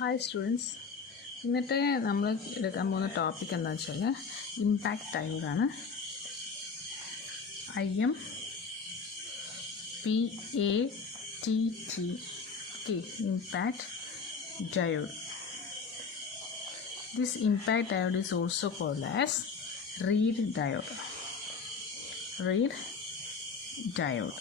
Hi students. ഇന്നത്തെ നമ്മൾ എടുക്കാൻ പോകുന്ന ടോപ്പിക് എന്താണെന്ന് വെച്ചാൽ impact ഡയോഡാണ്. IMPATT. Okay, impact diode. This impact diode is also called as reed diode. Reed diode.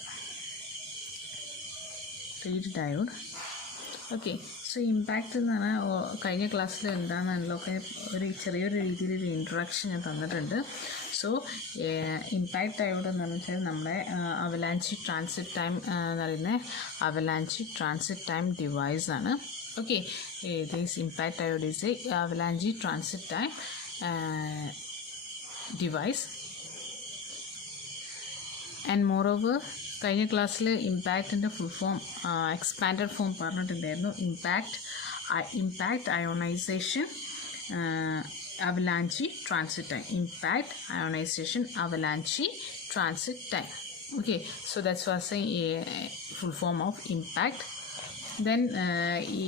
Okay, so impact എന്ന് പറഞ്ഞാൽ കഴിഞ്ഞ ക്ലാസ്സിൽ എന്താണെന്നല്ലോ ഒരു ചെറിയൊരു രീതിയിലൊരു ഇൻട്രൊഡക്ഷൻ ഞാൻ തന്നിട്ടുണ്ട്. സോ ഇമ്പാക്റ്റ് ഡയോഡ് എന്ന് വെച്ചാൽ നമ്മുടെ അവലാഞ്ചി ട്രാൻസിറ്റ് ടൈം എന്ന് പറയുന്ന അവലാഞ്ചി ട്രാൻസിറ്റ് ടൈം ഡിവൈസാണ്. Okay, this impact diode is a avalanche transit time device. And moreover കഴിഞ്ഞ ക്ലാസ്സിൽ ഇമ്പാക്റ്റിൻ്റെ ഫുൾ ഫോം എക്സ്പാൻഡഡ് ഫോം പറഞ്ഞിട്ടുണ്ടായിരുന്നു. Impact ionisation avalanche transit time. Impact ionisation avalanche transit time. Okay, so that's was a full form of impact. Then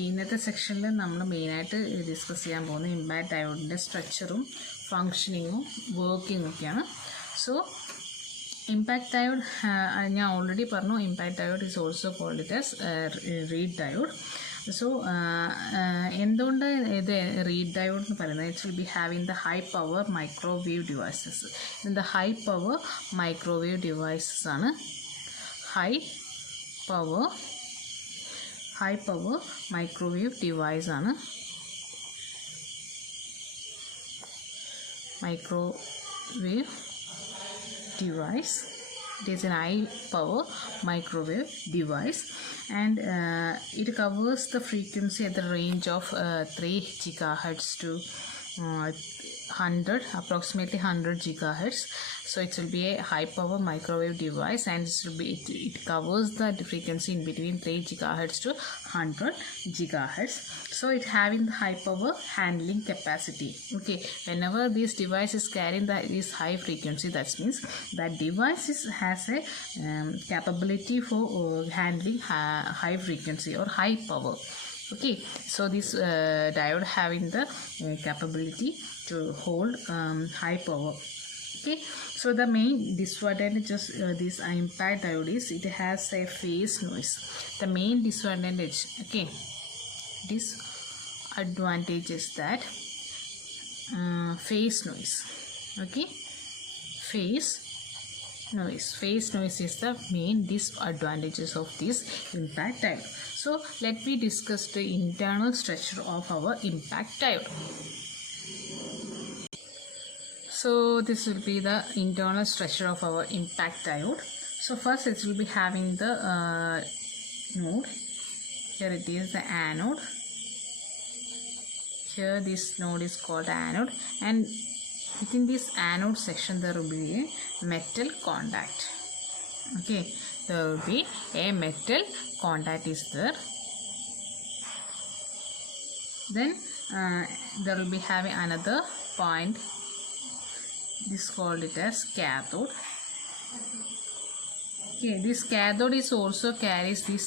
ഇന്നത്തെ സെക്ഷനിൽ നമ്മൾ മെയിനായിട്ട് discuss ചെയ്യാൻ പോകുന്നത് ഇമ്പാക്റ്റ് ഡയോഡിൻ്റെ സ്ട്രക്ചറും ഫങ്ഷനിങ്ങും വർക്കിങ്ങും ഒക്കെയാണ്. സോ impact diode ഞാൻ ഓൾറെഡി പറഞ്ഞു. impact diode is also called it as reed diode. So എന്തുകൊണ്ട് ഇത് reed diode എന്ന് പറയുന്നത്? It will be having the high power microwave devices. The high power microwave devices ആണ് high power microwave device ആണ് microwave device. It is an high power microwave device, and it covers the frequency at the range of 3 gigahertz to 100 gigahertz. So it will be a high power microwave device, and it covers the frequency in between 3 gigahertz to 100 gigahertz. So it having the high power handling capacity. Okay, whenever this device is carrying this high frequency, that means that device has a capability for handling high frequency or high power. Okay, so this diode having the capability to hold high power. Okay, so the main disadvantage of this impact diode is it has a phase noise. The main disadvantage, okay, disadvantage is that phase noise. Okay, phase noise is the main disadvantages of this impact diode. So let me discuss the internal structure of our impact diode. So this will be the internal structure of our impact diode. So first it will be having the node. Here it is the anode. Here this node is called anode, and within this anode section there will be a metal contact. Okay, there will be a metal contact is there. Then there will be having another point. This called it as cathode. Okay, this cathode is also carries this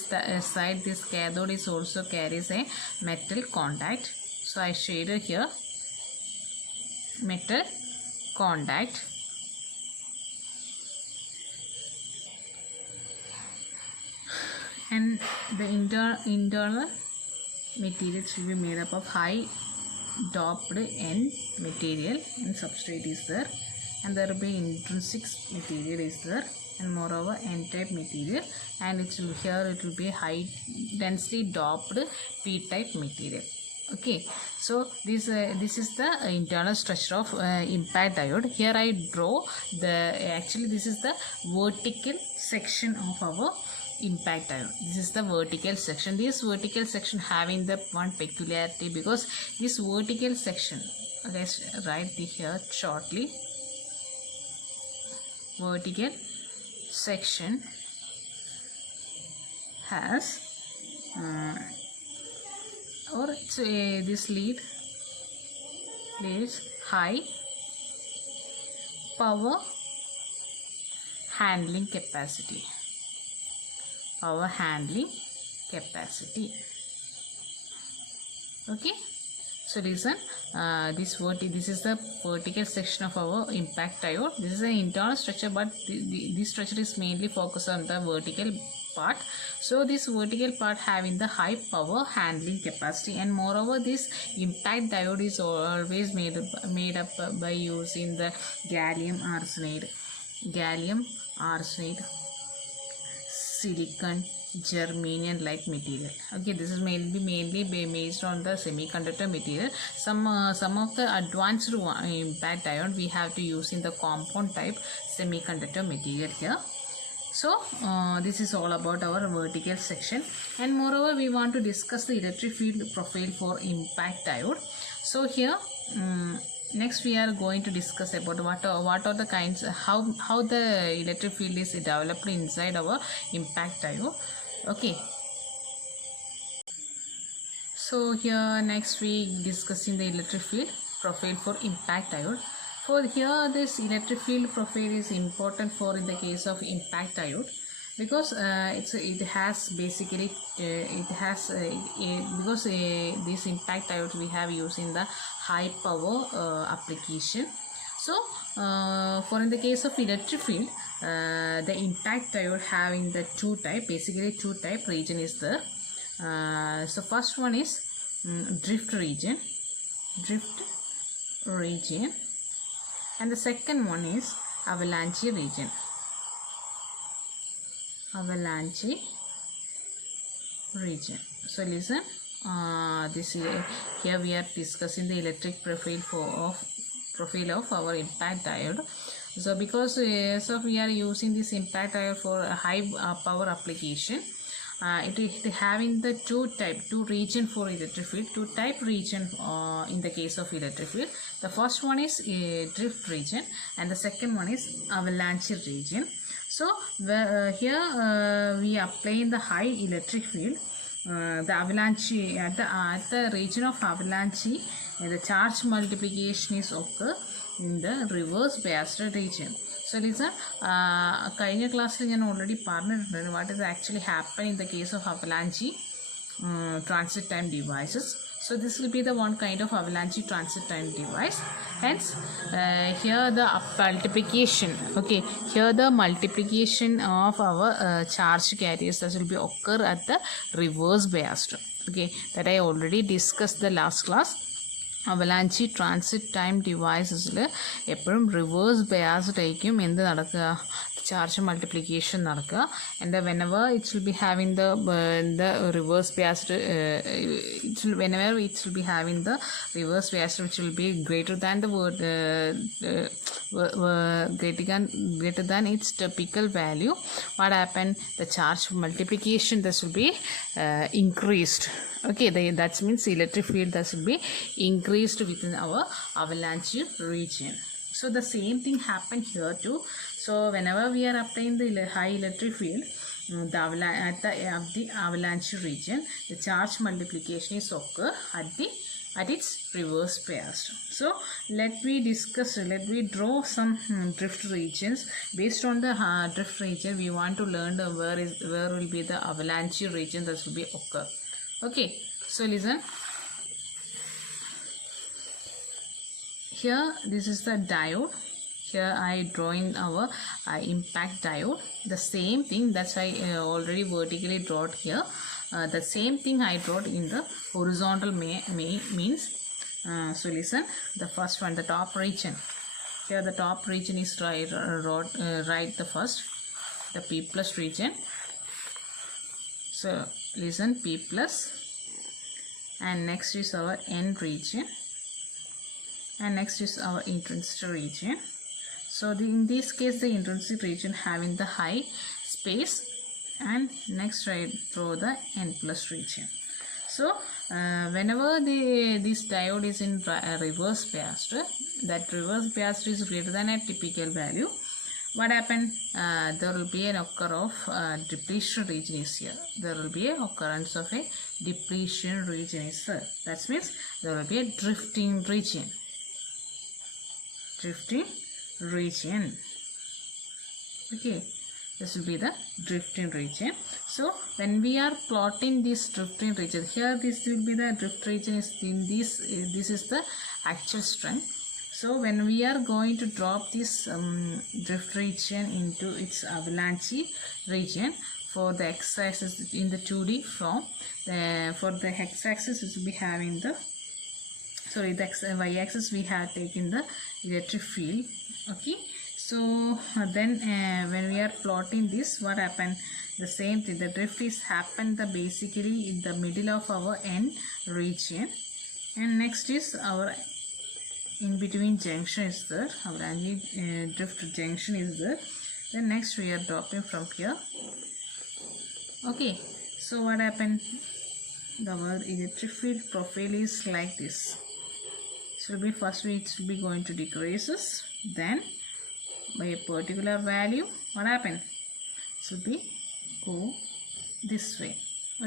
side. This cathode is also carries a metal contact. So I shaded here metal contact. And the internal materials will be made up of high doped N material, and substrate is there, and there will be intrinsic material is there, and moreover N-type material, and it will be high densely doped P-type material. Okay, so this is the internal structure of impact diode. Here I draw this is the vertical section of our impact diode. This is the vertical section. This vertical section having the one peculiarity, because this vertical section, let's write here shortly. Vertical section has this leads high power handling capacity. Okay, so listen, this is the vertical section of our impact diode. This is an internal structure, but this structure is mainly focused on the vertical part. So this vertical part having the high power handling capacity, and moreover this impact diode is always made up by using the gallium arsenide, silicon, germanium like material. Okay, this is mainly based on the semiconductor material. Some of the advanced impact diode we have to use in the compound type semiconductor material here. So this is all about our vertical section, and moreover we want to discuss the electric field profile for impact diode. So here next we are going to discuss about what are the kinds, how the electric field is developed inside our impact diode. Okay, so here next we discussing the electric field profile for impact diode. For here this electric field profile is important for in the case of impact diode, because it has basically because this impact diodes we have used in the high power application. So for in the case of electric field, the impact diode having the two type region is there. So first one is drift region, and the second one is avalanche region. So listen, this here we are discussing the electric profile of our impact diode. So because so we are using this impact diode for a high power application, it is having the two region for electric field, two type region in the case of electric field. The first one is drift region and the second one is avalanche region. So here we apply the high electric field, the avalanche at the region of avalanche, the charge multiplication is occur in the reverse biased region. So listen, കഴിഞ്ഞ ക്ലാസ്സിൽ ഞാൻ already പറഞ്ഞിട്ടുണ്ട് what is actually happening in the case of avalanche transit time devices. So this will be the one kind of avalanche transit time device. Hence here the multiplication, okay, here the multiplication of our charge carriers that will be occur at the reverse biased. Okay, that I already discussed the last class. Avalanche transit time devices എപ്പോഴും reverse biased ആയിരിക്കും എന്ത് നടക്കുക, charge multiplication നടക്കുക, and whenever it will be having the reverse biased whenever it will be having the reverse biased which will be greater than the greater than its typical value, what happened, the charge multiplication this will be increased. Okay, that means electric field that will be increased within our avalanche region. So the same thing happened here too. So whenever we are applying the high electric field, at the avalanche region, the charge multiplication is occur at its reverse biased. So let me draw some drift regions. Based on the drift region, we want to learn where will be the avalanche region that will be occur. Okay, so listen. Here this is the diode. Here I draw in our impact diode. The same thing, that's why I already vertically drawn here. The same thing I draw in the horizontal means. So listen, the first one, the top region. Here the top region is right the first, the P plus region. So listen, P plus, and next is our N region, and next is our intrinsic region. So in this case the intrinsic region having the high space, and next I draw the N plus region. So whenever this diode is in reverse biased, that reverse biased is greater than a typical value, what happened, there will be an occur of depletion region is here. There will be a occurrence of a depletion region is here. That means there will be a drifting region. Okay, This will be the drifting region. So when we are plotting this drifting region, here this will be the drift region is in this. This is the actual strength. So when we are going to drop this drift region into its avalanche region for the x-axis in the 2D form, for the x-axis it will be having the the y-axis we have taken the electric field. Okay, so then when we are plotting this, what happened? The same thing, the drift is happened basically in the middle of our N region, and next is our in between junction is there, our drift junction is there. Then next we are dropping from here. Okay, so what happened? Our electric field profile is like this. It will be first it will be going to decreases, then by a particular value, what happened? It will be go this way.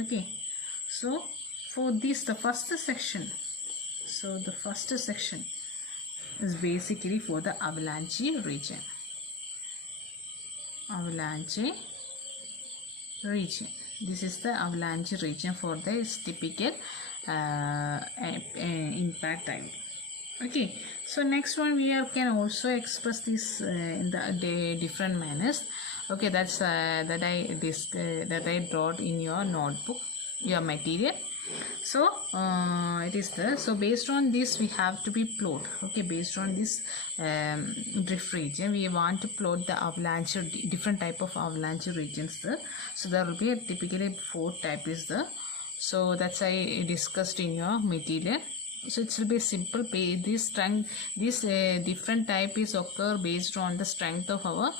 Okay, so for this the first section, so the first section is basically for the avalanche region. Avalanche region. This is the avalanche region for this typical impact time. Okay, so next one we can also express this in the different manners. Okay, that's that I brought in your notebook, your material. So it is there. So based on this we have to be plot. Okay, based on this drift region we want to plot the avalanche, different type of avalanche regions there. So there will be typically 4 type is there. So that's I discussed in your material. So it will be simple. This strength, this different type is occur based on the strength of our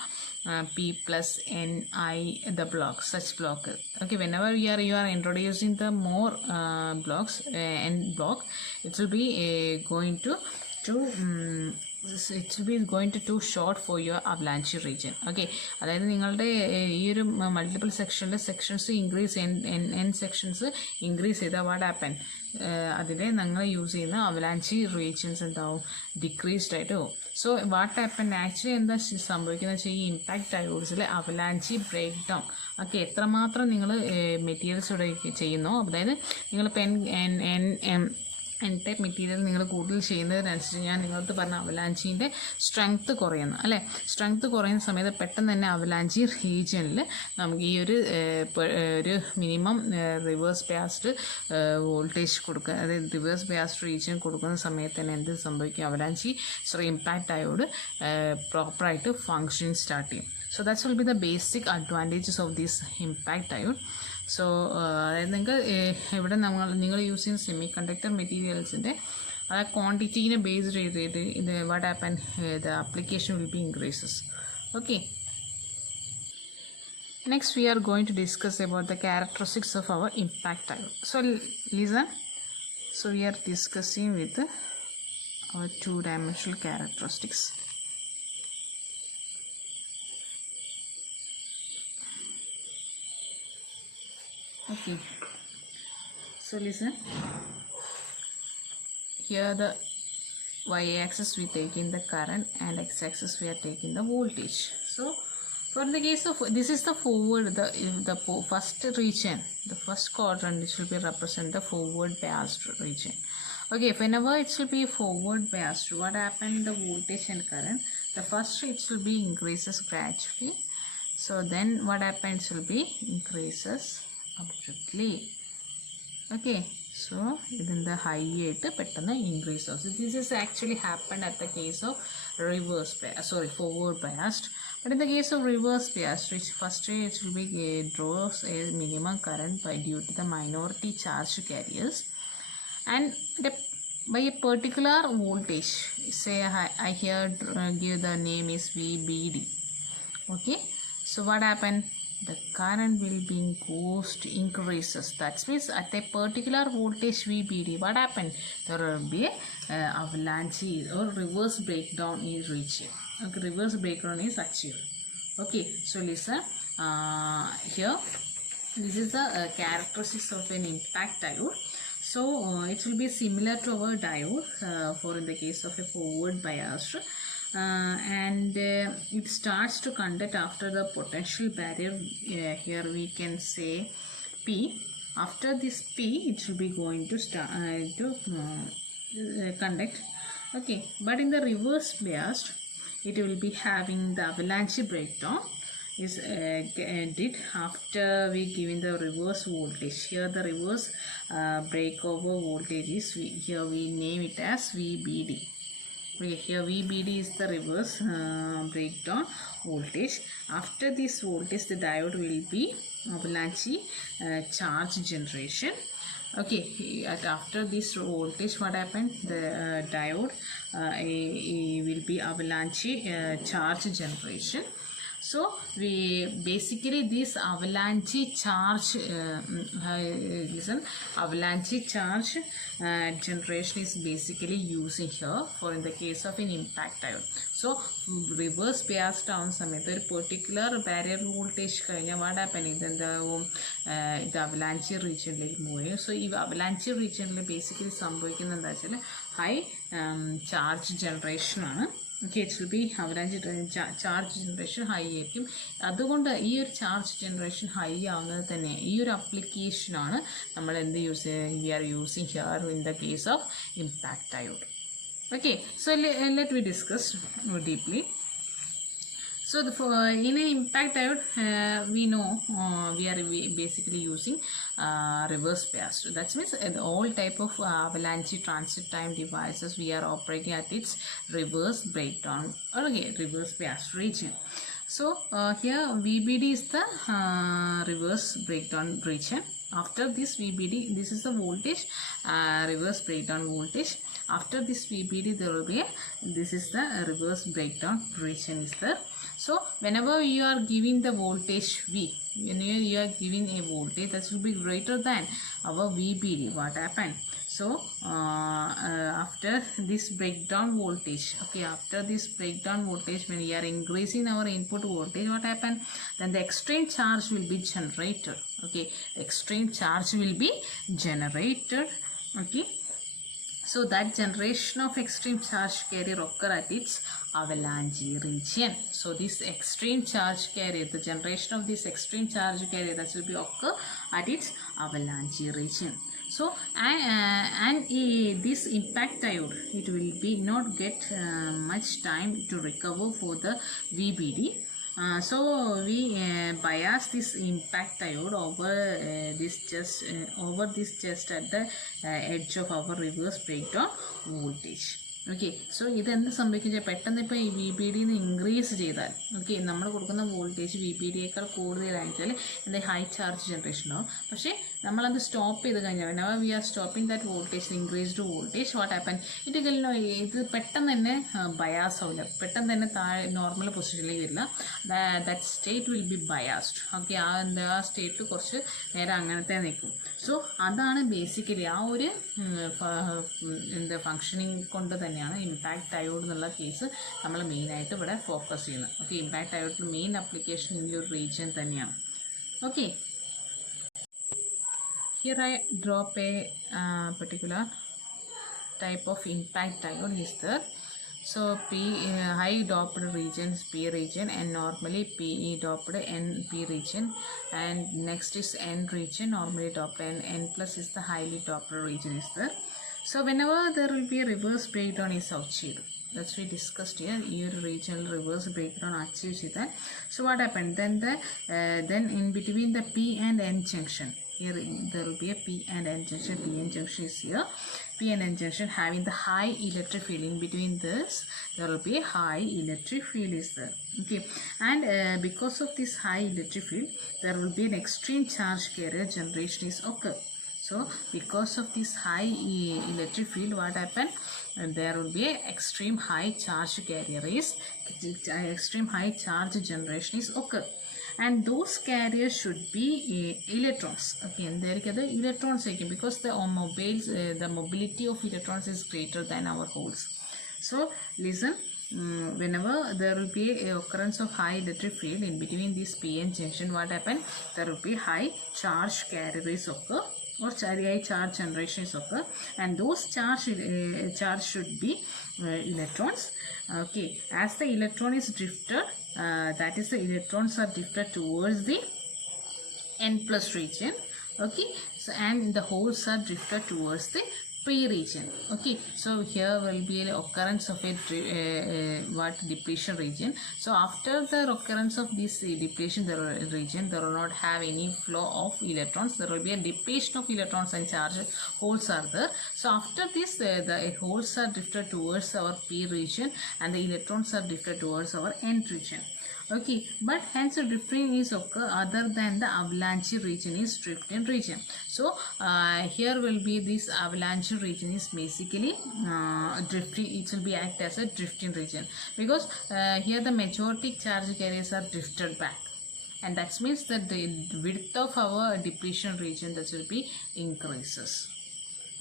P plus Ni the block, such block. Okay, whenever you are introducing the more blocks N block, it will be going to it will be going to too short for your avalanche region. Okay, അതായത് നിങ്ങളുടെ ഈ ഒരു multiple sections increase N sections increase ചെയ്താൽ what happen, അതിൽ നിങ്ങൾ use ചെയ്യുന്ന അവലാൻച്ചി regions എന്താവും, decreased ആയിട്ട് പോകും. സോ വാട്ട് ഹാപ്പൻ ആക്ച്വലി എന്താ സംഭവിക്കുന്നത് വെച്ചാൽ ഈ ഇമ്പാക്റ്റ് ഡയോഡ്സിൽ അവലാൻച്ചി ബ്രേക്ക് ഡൗൺ. ഓക്കെ, എത്രമാത്രം നിങ്ങൾ മെറ്റീരിയൽസ് ഇവിടെ ചെയ്യുന്നോ, അതായത് നിങ്ങളിപ്പോൾ എൻ ടൈപ്പ് മെറ്റീരിയൽ നിങ്ങൾ കൂടുതൽ ചെയ്യുന്നതിനനുസരിച്ച് ഞാൻ നിങ്ങൾക്ക് പറഞ്ഞ അവലാഞ്ചിൻ്റെ സ്ട്രെങ്ത്ത് കുറയുന്നു അല്ലേ. സ്ട്രെങ്ത്ത് കുറയുന്ന സമയത്ത് പെട്ടെന്ന് തന്നെ അവലാഞ്ചി റീജിയനിൽ നമുക്ക് ഈ ഒരു മിനിമം റിവേഴ്സ് ബയാസ്ഡ് വോൾട്ടേജ് കൊടുക്കുക, അതായത് റിവേഴ്സ് ബയാസ്ഡ് റീജിയൻ കൊടുക്കുന്ന സമയത്ത് തന്നെ എന്ത് സംഭവിക്കും, അവലാഞ്ചി ഇമ്പാക്റ്റ് ഡയോഡ് പ്രോപ്പറായിട്ട് ഫങ്ഷൻ സ്റ്റാർട്ട് ചെയ്യും. So that will be the basic advantages of this impact diode. So അതായത് നിങ്ങൾക്ക് ഇവിടെ നിങ്ങൾ യൂസ് ചെയ്യുന്ന സെമി കണ്ടക്ടർ മെറ്റീരിയൽസിൻ്റെ ആ ക്വാണ്ടിറ്റീനെ ബേസ്ഡ് ചെയ്തിട്ട് ഇത് what happen, the application will be increases. Okay, next we are going to discuss about the characteristics of our impact diode. So listen, so we are discussing with our 2-dimensional characteristics. Okay, so listen, here the y-axis we take in the current and x-axis we are taking the voltage. So for the case of this is the forward, the first region, the first quadrant, which will be represent the forward biased region. Okay, whenever it will be forward biased, what happened, the voltage and current, the first it will be increases gradually. So then what happens will be increases abruptly. Okay, so in the high pettanna increase. So this is actually happened at the case of forward biased. But in the case of reverse biased, which first it will be draws a minimum current due to the minority charge carriers, and by a particular voltage, say I here give the name is VBD. Okay, so what happened, the current will be increases. That means at a particular voltage VBD, what happened, there will be a avalanche or reverse breakdown is reached. Okay, reverse breakdown is achieved. Okay, so listen, here this is the characteristics of an impact diode. So it will be similar to our diode for in the case of a forward biased. and it starts to conduct after the potential barrier. Here we can say P. After this P, it will be going to start to conduct. Okay, but in the reverse biased, it will be having the avalanche breakdown is did after we giving the reverse voltage. Here the reverse breakover voltage is, here we name it as VBD. Okay, here VBD is the reverse breakdown voltage. After this voltage, the diode will be avalanche charge generation. Okay, after this voltage, what happened? The diode will be avalanche charge generation. So we basically this avalanche charge avalanche charge generation is basically using here for in the case of an impact diode. So reverse bias down a particular barrier voltage what happened then the avalanche region like move. So if avalanche region basically some high charge generation. Okay, it will be avalanche charge generation high ആയിരിക്കും. അതുകൊണ്ട് ഈ ഒരു charge generation high ആവുന്നത് തന്നെ ഈ ഒരു ആപ്ലിക്കേഷനാണ് നമ്മൾ എന്ത് we are using here in the case of impact diode. Okay, so let me discuss more deeply. So in an impact diode, we know we are basically using reverse bias. That means all type of avalanche transit time devices we are operating at its reverse breakdown or reverse bias region. So here VBD is the reverse breakdown region. After this VBD, this is the voltage, reverse breakdown voltage. After this VBD, there will be this is the reverse breakdown region is there. So whenever you are giving the voltage V, you are giving a voltage that will be greater than our VBD, what happened? So after this breakdown voltage, okay, after this breakdown voltage, when we are increasing our input voltage, what happened? Then the extreme charge will be generated. Okay, extreme charge will be generated. Okay, so that generation of extreme charge carrier occur at its avalanche region. So this extreme charge carrier, the generation of this extreme charge carrier, that will be occur at its avalanche region. So this impact diode, it will be not get much time to recover for the VBD. So we bias this impact diode over this just at the edge of our reverse breakdown voltage. Okay, so this is something that VBD increase. Okay, we voltage VBD and the high charge generation. But we stop whenever we are stopping that voltage, increased voltage, what happens? It will bias normal position. That state will be biased. Okay, and the state to so that's basically in the functioning impact diode ennulla case nammal main aayittu ivide focus cheyunu. Okay, impact diode main application in your region thaniyana. Okay, here I drop a particular type of impact diode is there. So P high doped region is P region, and normally PE doped NP region, and next is N region, normally doped, and N plus is the highly doped region is there. So whenever there will be a reverse breakdown is achieved, that's we discussed here. Your regional reverse breakdown achieved that. So what happened? Then in between the P and N junction, here there will be a P and N junction. P and junction is here. P and N junction having the high electric field. In between this, there will be a high electric field is there. Okay, and because of this high electric field, there will be an extreme charge carrier generation is occur. So because of this high electric field, what happened? There will be an extreme high charge carrier is extreme high charge generation is occur, and those carriers should be electrons. Okay, and there is the electrons again, because the the mobility of electrons is greater than our holes. So listen, whenever there will be a occurrence of high electric field in between this P and junction, what happened? There will be high charge carriers occur. or charge generations occur, and those charge should be electrons. Okay, as the electron is drifted, that is the electrons are drifted towards the n plus region. Okay, so and the holes are drifted towards the p region. Okay, so here will be an occurrence of a depletion region. So after the occurrence of this depletion region, there will not have any flow of electrons. There will be a depletion of electrons and charge holes are there. So after this, the holes are drifted towards our p region and the electrons are drifted towards our n region. Okay, but hence the drifting is occur other than the avalanche region is drifting region. So here will be this avalanche region is basically drifting. It will be act as a drifting region because here the majority charge carriers are drifted back, and that means that the width of our depletion region that will be increases.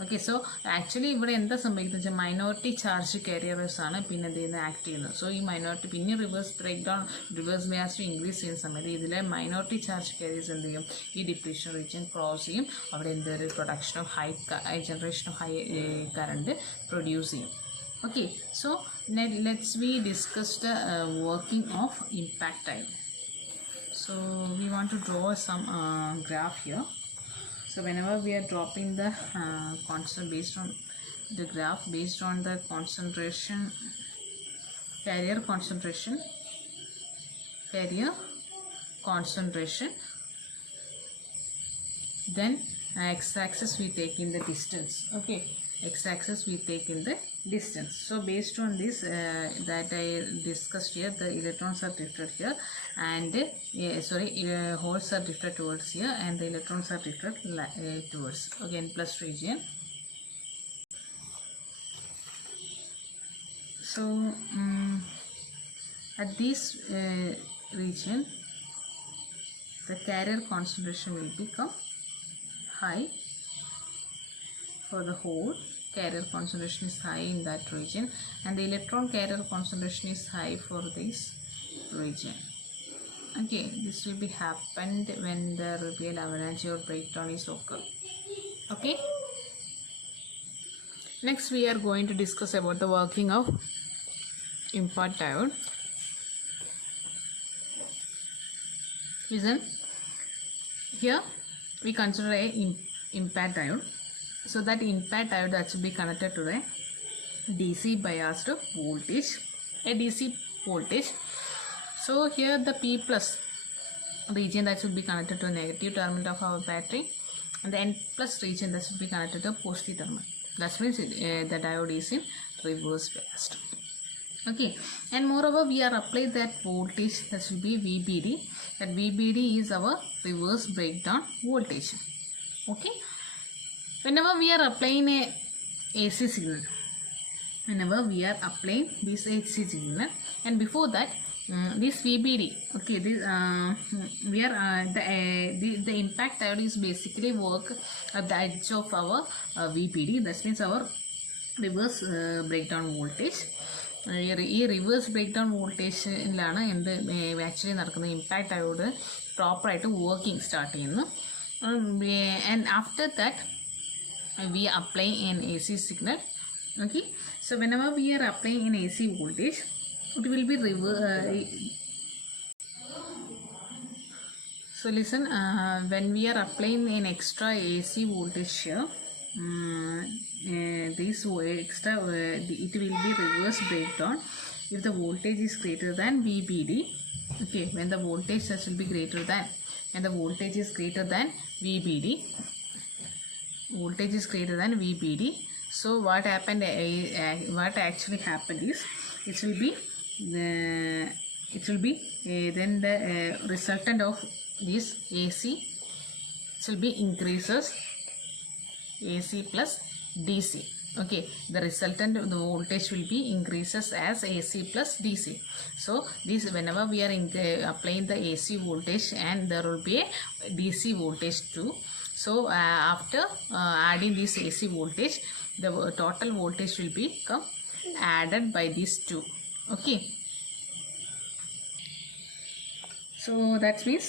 Okay, so actually ഇവിടെ എന്താ സംഭവിക്കുന്നത് വെച്ചാൽ minority charge careers ആണ് പിന്നെ ഇതിന് act ചെയ്യുന്നത്. So ഈ minority പിന്നെ reverse breakdown reverse bias increase ചെയ്യുന്ന സമയത്ത് ഇതിലെ മൈനോറിറ്റി ചാർജ് കാരിയേഴ്സ് എന്ത് ചെയ്യും, ഈ ഡിപ്ലീഷൻ റീജിയൻ ക്രോസ് ചെയ്യും. അവിടെ എന്തൊരു production of high generation of high current produce ചെയ്യും. Okay, so let's we discuss the working of impact time. So we want to draw some graph here. So whenever we are dropping the constant based on the graph based on the concentration, carrier concentration, then x-axis we take in the distance. Okay, x-axis we take in the distance. So based on this that I discussed here, the electrons are drifted here and holes are drifted towards here and the electrons are drifted towards again plus region. So at this region the carrier concentration will become high for the whole. Carrier concentration is high in that region and the electron carrier concentration is high for this region. Okay, this will be happened when there will be an avalanche or breakdown is occur. Okay, next we are going to discuss about the working of IMPATT diode. Listen, here we consider a IMPATT diode. So that IMPATT diode that should be connected to the DC biased voltage, a DC voltage. So here the P plus region that should be connected to the negative terminal of our battery and the N plus region that should be connected to the positive terminal. That means the diode is in reverse biased. Okay, and moreover we are applied that voltage that should be VBD. That VBD is our reverse breakdown voltage. Okay, whenever we are applying a AC signal, whenever we are applying this AC signal, and before that this VBD, okay, this we are the impact diode is basically work at the edge of our VBD. That means our reverse breakdown voltage. ഈ reverse break down വോൾട്ടേജിലാണ് എന്ത് actually നടക്കുന്നത്, impact diode പ്രോപ്പറായിട്ട് working start ചെയ്യുന്നു. And after that we apply an AC signal. Okay, so whenever we are applying an AC voltage, it will be so listen, when we are applying an extra AC voltage here, this extra it will be reverse breakdown if the voltage is greater than VBD. Okay, when the voltage will be greater than, when the voltage is greater than VBD, voltage is greater than VBD. So what happened, what actually happened is it will be then the resultant of this AC, it will be increases AC plus DC. Okay, the resultant of the voltage will be increases as AC plus DC. So this whenever we are applying the AC voltage and there will be a DC voltage too. So after adding this AC voltage, the total voltage will become added by these two. Okay, so that means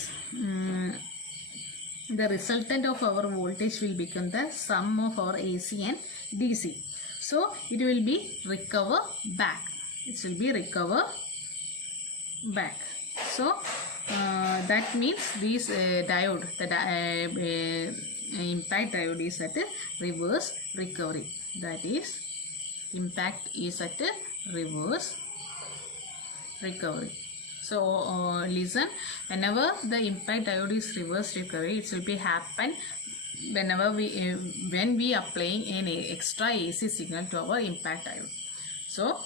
the resultant of our voltage will become the sum of our AC and DC. So it will be recover back. It will be recover back. So that means this diode, the impact diode is at reverse recovery. That is, impact is at reverse recovery. So listen, whenever the impact diode is reverse recovery, it will be happen whenever when we applying an extra AC signal to our impact diode. So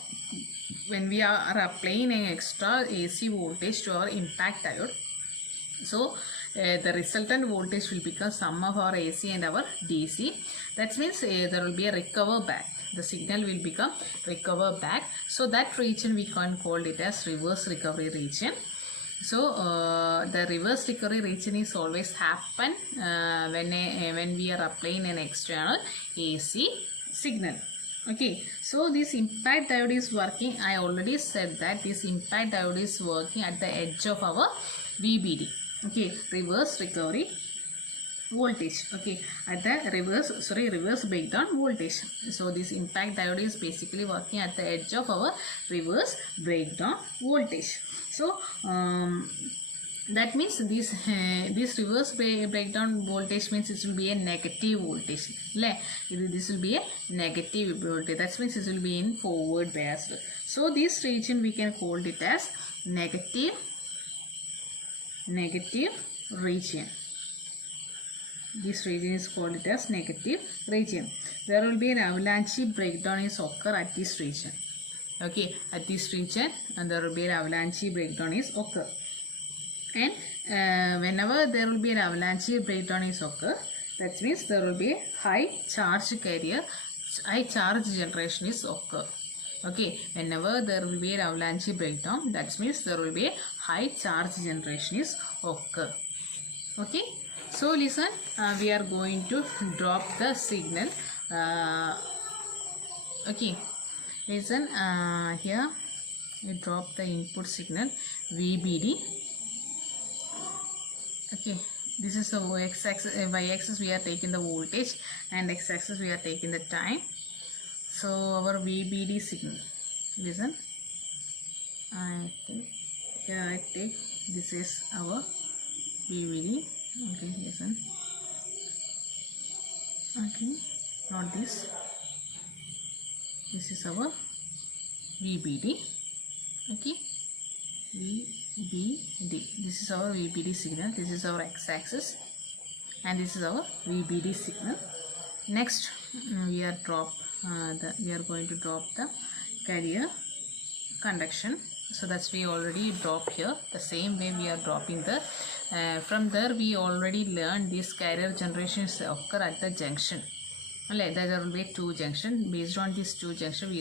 when we are applying an extra AC voltage to our impact diode, so the resultant voltage will become sum of our AC and our DC. That means there will be a recover back. The signal will become recover back. So that region we can call it as reverse recovery region. So the reverse recovery region is always happen when we are applying an external AC signal. Okay, so this impact diode is working. I already said that this impact diode is working at the edge of our VBD. Okay, reverse recovery voltage. Okay, at the reverse breakdown voltage. So this impact diode is basically working at the edge of our reverse breakdown voltage. So that means this reverse breakdown voltage means it will be a negative voltage. This will be a negative voltage. That means it will be in forward biased. So this region we can call it as negative region. This region is called it as negative region. There will be an avalanche breakdown is occur at this region. Okay, at this region, and there will be an avalanche breakdown is occur. And whenever there will be an avalanche breakdown is occur, that means there will be a high charge carrier, high charge generation is occur. Okay, whenever there will be an avalanche breakdown, that means there will be a high charge generation is occur. Okay, so listen, we are going to drop the signal. Okay, listen, here we drop the input signal VBD. Okay, this is the y-axis we are taking the voltage, and x-axis we are taking the time. So our VBD signal, listen, I think here I take, this is our VBD. Okay, listen, okay, not this, this is our VBD. Okay, VBD, this is our VBD signal, this is our x-axis, and this is our VBD signal. Next we are going to drop the carrier conduction. So that's we already dropped here. The same way we are dropping the from there we already learned this carrier generations occur at the junction. There will be two junctions. Based on these two junctions,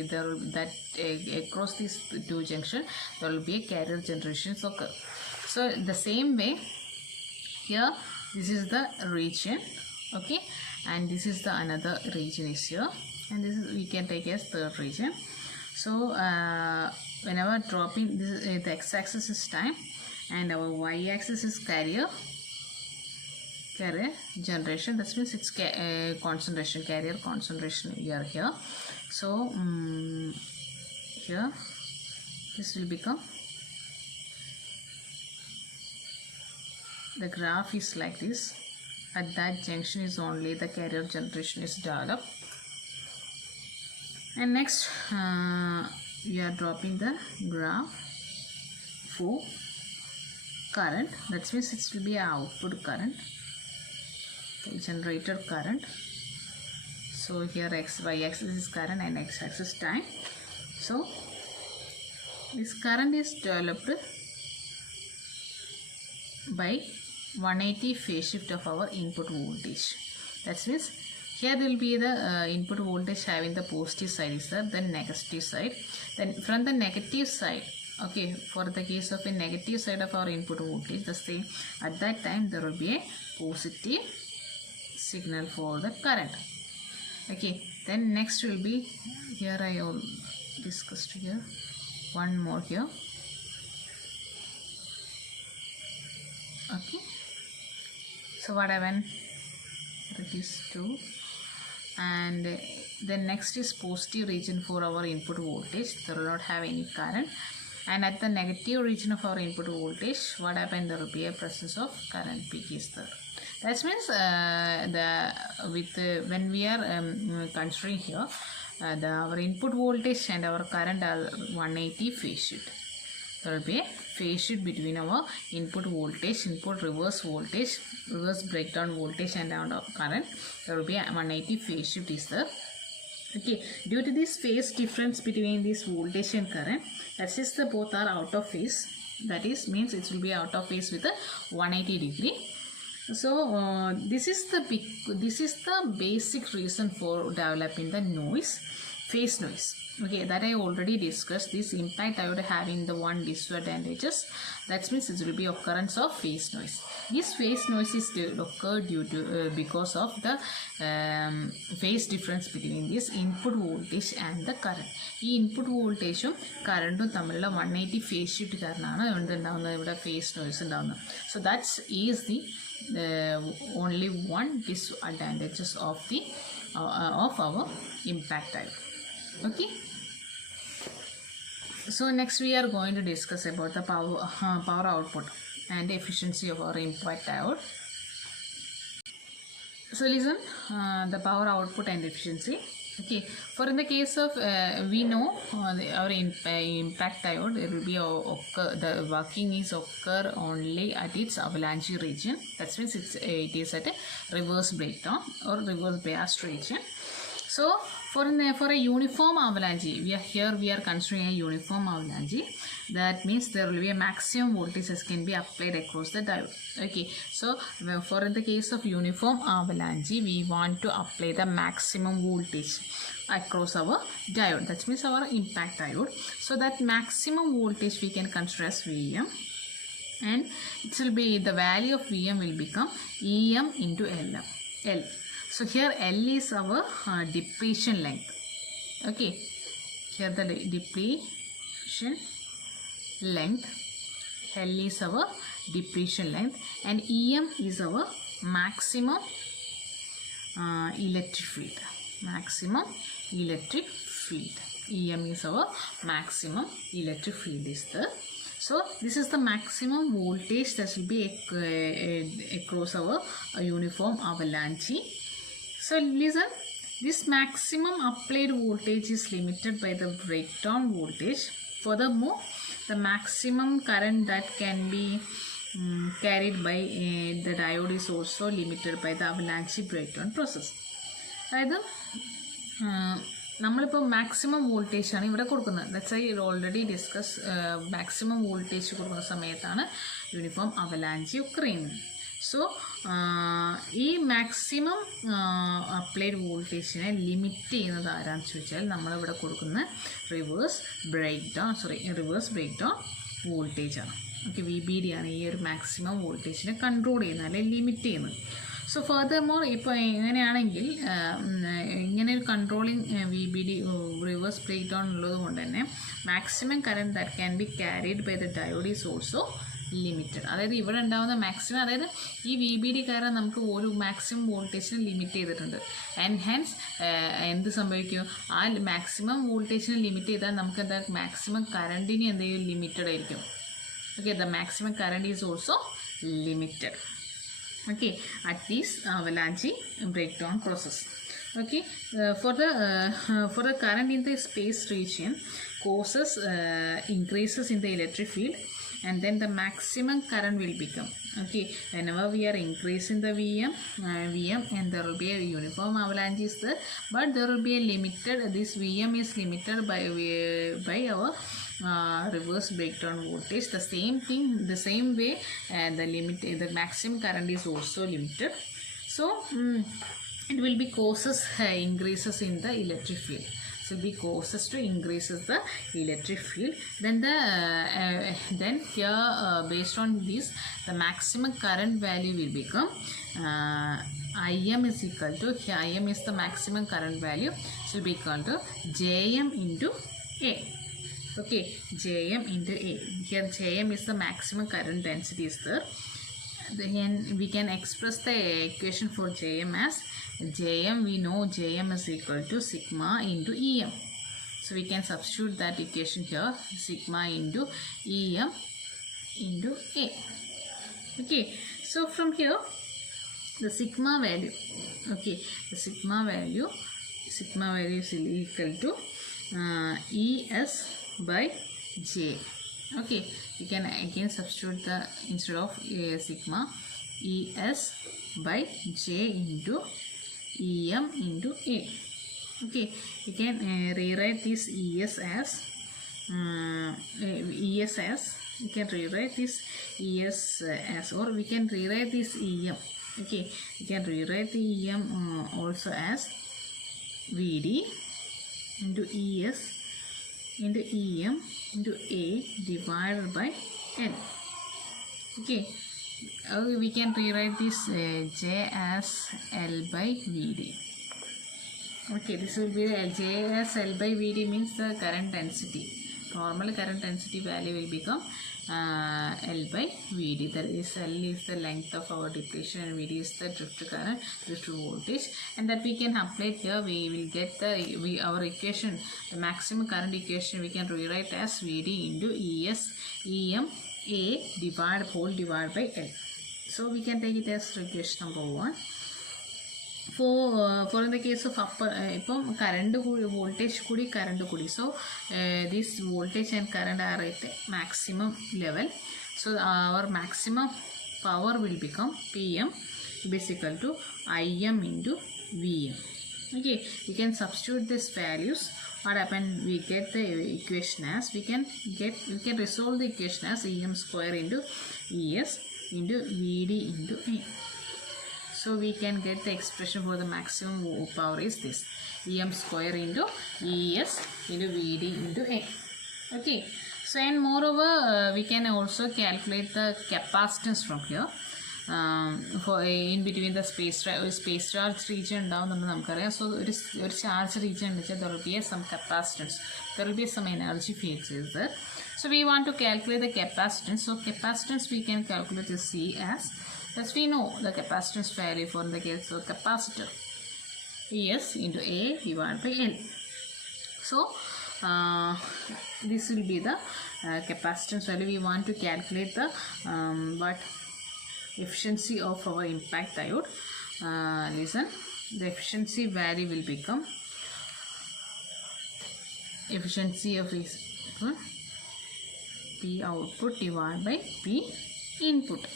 across these two junctions there will be a carrier generations occur. So the same way here, this is the region. Okay, and this is the another region is here, and this is we can take as third region. So whenever dropping, this is, the x-axis is time, and our y-axis is carrier generation. That means it's concentration, carrier concentration here. So here this will become, the graph is like this. At that junction is only the carrier generation is developed. And next we are dropping the graph for current. That means it will be output current, generated current. So here y-axis is current and x-axis time. So this current is developed by 180 phase shift of our input voltage. That means here there will be the input voltage having the positive side is there, then negative side. Then from the negative side, okay, for the case of a negative side of our input voltage, the same, at that time there will be a positive signal for the current. Okay, then next will be, here I all discussed here, one more here. Okay, So what happened? Reduce 2. And then next is positive region for our input voltage. They will not have any current. And at the negative region of our input voltage, what happened? There will be a presence of current peak is there. That means when we are considering here, our input voltage and our current are 180 phase shift. There will be a phase shift between our input voltage, input reverse voltage, reverse breakdown voltage and our current. There will be a 180 phase shift is there. Okay, due to this phase difference between this voltage and current, that is the both are out of phase. That is means it will be out of phase with a 180 degree. So this is the basic reason for developing the noise, phase noise. Okay, that I already discussed. This impact diode having the one disadvantages. That means it will be occurrence of phase noise. This phase noise is occurred due to because of the phase difference between this input voltage and the current. This input voltage and current തമ്മിലുള്ള 180 phase shift കാരണമാണ് ഇവിടെ phase noise ഉണ്ടാവുന്നത്. So that is the only one disadvantages of the of our impact diode. Okay. So next we are going to discuss about the power output and the efficiency of our impact diode. So listen, the power output and efficiency. Okay, for in the case of we know our impact diode, it will be the working is occur only at its avalanche region. That means it is at a reverse breakdown or reverse biased region. So for a uniform avalanche, we are considering a uniform avalanche. That means there will be a maximum voltages can be applied across the diode. Okay, so for the case of uniform avalanche, we want to apply the maximum voltage across our diode. That means our impact diode. So that maximum voltage we can consider as Vm, and it will be the value of Vm will become Em into L. So here L is our depletion length. Okay, here the depletion length, L is our depletion length, and Em is our maximum electric field. Maximum electric field. Em is our maximum electric field is there. So this is the maximum voltage that will be across our uniform avalanche. So listen, this maximum applied voltage is limited by the breakdown voltage. Furthermore, the maximum current that can be carried by the diode is also limited by the avalanche breakdown process. അതായത് നമ്മളിപ്പോൾ maximum voltage ആണ് ഇവിടെ കൊടുക്കുന്നത്. That's I already discuss. Maximum voltage കൊടുക്കുന്ന സമയത്താണ് uniform avalanche occur ചെയ്യുന്നത്. So ഈ maximum applied വോൾട്ടേജിനെ ലിമിറ്റ് ചെയ്യുന്നത് ആരാന്ന് ചോദിച്ചാൽ നമ്മളിവിടെ കൊടുക്കുന്ന റിവേഴ്സ് ബ്രേക്ക് ഡൗൺ വോൾട്ടേജാണ്. ഓക്കെ, VBD ആണ് ഈ ഒരു മാക്സിമം വോൾട്ടേജിനെ കൺട്രോൾ ചെയ്യുന്നത് അല്ലെങ്കിൽ ലിമിറ്റ് ചെയ്യുന്നത്. സോ ഫർദർ മോർ ഇപ്പോൾ എങ്ങനെയാണെങ്കിൽ ഇങ്ങനെ ഒരു controlling VBD reverse breakdown ഉള്ളത് കൊണ്ട് തന്നെ maximum current that can be carried by the diode is also limited. അതായത് ഇവിടെ ഉണ്ടാകുന്ന മാക്സിമം, അതായത് ഈ VBD കാരണം നമുക്ക് ഒരു മാക്സിമം വോൾട്ടേജിനെ ലിമിറ്റ് ചെയ്തിട്ടുണ്ട്. ആൻഡ് ഹെൻസ് എന്ത് സംഭവിക്കും, ആ മാക്സിമം വോൾട്ടേജിനെ ലിമിറ്റ് ചെയ്താൽ നമുക്ക് എന്താ മാക്സിമം കറണ്ടിന് എന്തെങ്കിലും ലിമിറ്റഡ് ആയിരിക്കും. Okay, the maximum current is also limited. Okay, at this avalanche breakdown process. Okay, for the current in the space region causes increases in the electric field, and then the maximum current will become. Okay, whenever we are increasing the VM, and there will be a uniform avalanche is there, but there will be a limited. This VM is limited by our reverse breakdown voltage. The same thing, the same way, the maximum current is also limited. So it will be causes increases in the electric field. So it will be causes to increases the electric field. Then here based on this, the maximum current value will become Im is equal to, here Im is the maximum current value, so will be equal to Jm into A. Okay, Jm into A. Here Jm is the maximum current density is there. then we can express the equation for Jm as Jm. We know Jm is equal to sigma into Em. So we can substitute that equation here, sigma into Em into A. Okay, so from here the sigma value, okay, the sigma value is equal to Es by J. Okay, we can again substitute the, instead of sigma, Es by J into Em into A. Okay, we can rewrite this Es as we can rewrite this Es as, or we can rewrite this Em. Okay, we can rewrite the Em also as Vd into Es into Em into A divided by N. Okay, we can rewrite this J as L by Vd. Okay, this will be J as L by Vd means the current density. Normal current density value will become L by Vd. That is, L is the length of our depletion and Vd is the drift current, drift voltage, and that we can apply here. We will get the our equation, the maximum current equation we can rewrite as Vd into Es Em A divided by L. So we can take it as equation number 1. For in the case of upper current voltage kudi current kudi, so this voltage and current are at maximum level, so our maximum power will become Pm is equal to Im into Vm. Okay, we can substitute these values. What happened, we get the equation as, we can resolve the equation as Em square into Es into Vd into A. So we can get the expression for the maximum power is this, Em square into Es into Vd into A. Okay, so and moreover we can also calculate the capacitance from here. For in between the space charge region down, so it is a charge region, there will be some capacitance, there will be some energy fields is there. So we want to calculate the capacitance. So capacitance we can calculate the C as we know the capacitance value for the case of capacitor, Es into A divided by L. So this will be the capacitance value. We want to calculate the efficiency of our impact diode. Listen, the efficiency value will become efficiency of P output divided by P input.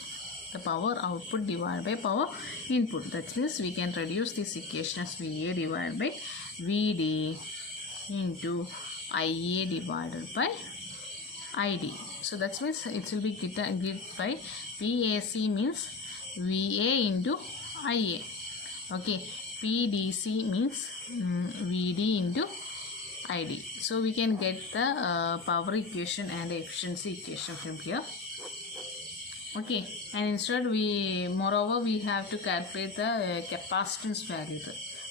The power output divided by power input. That means we can reduce this equation as VA divided by VD into IA divided by ID. So that means it will be given by VAC means VA into IA. Okay, PDC means VD into ID. So we can get the power equation and the efficiency equation from here. Okay, and instead moreover we have to calculate the capacitance value.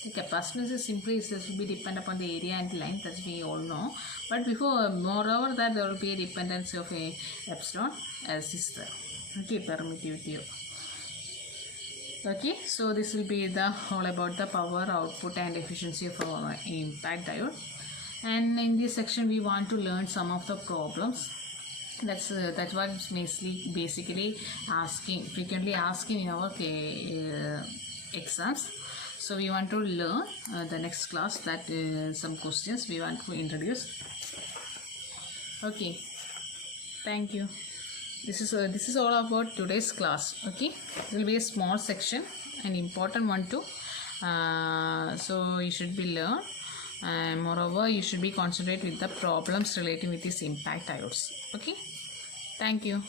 The capacitance is simply this will be dependent upon the area and line, that we all know. But before, moreover that there will be a dependency of a epsilon as is there. Okay, permittivity. Okay, so this will be the all about the power output and efficiency of our impact diode. And in this section we want to learn some of the problems. That's what it's basically frequently asking in our exams. So we want to learn the next class that some questions we want to introduce. Okay, thank you. This is all about today's class. Okay, it will be a small section, an important one too. So you should be learn. And moreover, you should be concentrate with the problems relating with these impact diodes. Okay, thank you.